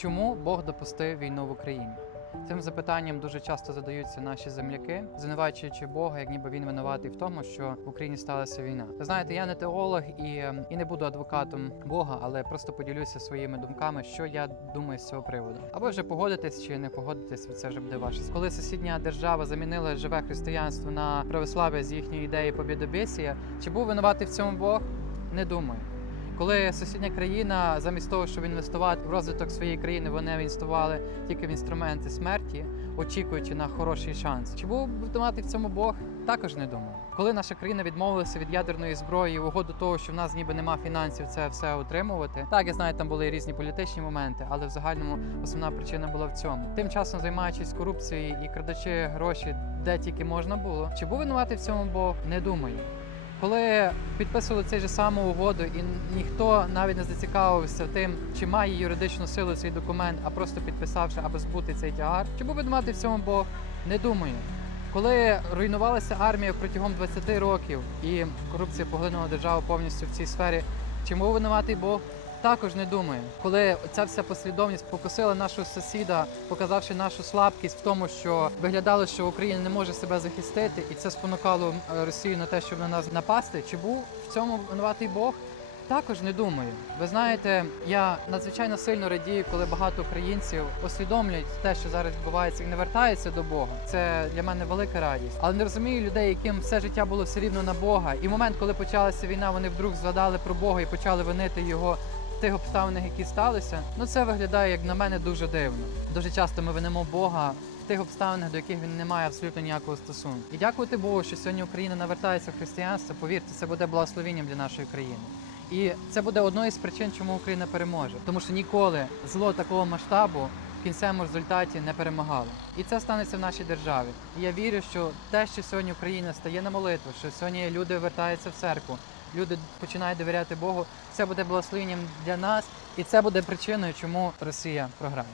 Чому Бог допустив війну в Україні? Цим запитанням дуже часто задаються наші земляки, звинувачуючи Бога, як ніби він винуватий в тому, що в Україні сталася війна. Ви знаєте, я не теолог і, ем, і не буду адвокатом Бога, але просто поділюся своїми думками, що я думаю з цього приводу. Або вже погодитесь чи не погодитесь, це вже буде ваше. Коли сусідня держава замінила живе християнство на православ'я з їхньої ідеї побєдобєсія, чи був винуватий в цьому Бог? Не думаю. Коли сусідня країна, замість того, щоб інвестувати в розвиток своєї країни, вони інвестували тільки в інструменти смерті, очікуючи на хороший шанс. Чи був винуватий в цьому Бог? Також не думаю. Коли наша країна відмовилася від ядерної зброї в угоду того, що в нас ніби нема фінансів це все отримувати. Так, я знаю, там були різні політичні моменти, але в загальному основна причина була в цьому. Тим часом займаючись корупцією і крадучи гроші, де тільки можна було. Чи був винуватий в цьому Бог? Не думаю. Коли підписували цей же саму угоду, і ніхто навіть не зацікавився тим, чи має юридичну силу цей документ, а просто підписавши, аби збути цей тягар, чи буде мати в цьому Бог? Не думаю. Коли руйнувалася армія протягом 20 років і корупція поглинула державу повністю в цій сфері, чому винуватий Бог? Також не думаю. Коли ця вся послідовність покусила нашого сусіда, показавши нашу слабкість в тому, що виглядало, що Україна не може себе захистити, і це спонукало е, Росію на те, щоб на нас напасти. Чи був в цьому винуватий Бог? Також не думаю. Ви знаєте, я надзвичайно сильно радію, коли багато українців усвідомлюють те, що зараз відбувається, і не вертаються до Бога. Це для мене велика радість. Але не розумію людей, яким все життя було все рівно на Бога. І в момент, коли почалася війна, вони вдруг згадали про Бога і почали винити його. Тих обставинах, які сталися, ну це виглядає як на мене дуже дивно. Дуже часто ми винимо Бога в тих обставинах, до яких він не має абсолютно ніякого стосунку. І дякувати Богу, що сьогодні Україна навертається в християнство. Повірте, це буде благословенням для нашої країни. І це буде одною з причин, чому Україна переможе, тому що ніколи зло такого масштабу в кінцевому результаті не перемагало. І це станеться в нашій державі. І я вірю, що те, що сьогодні Україна стає на молитву, що сьогодні люди вертаються в церкву, люди починають довіряти Богу. Це буде благословенням для нас, і це буде причиною, чому Росія програє.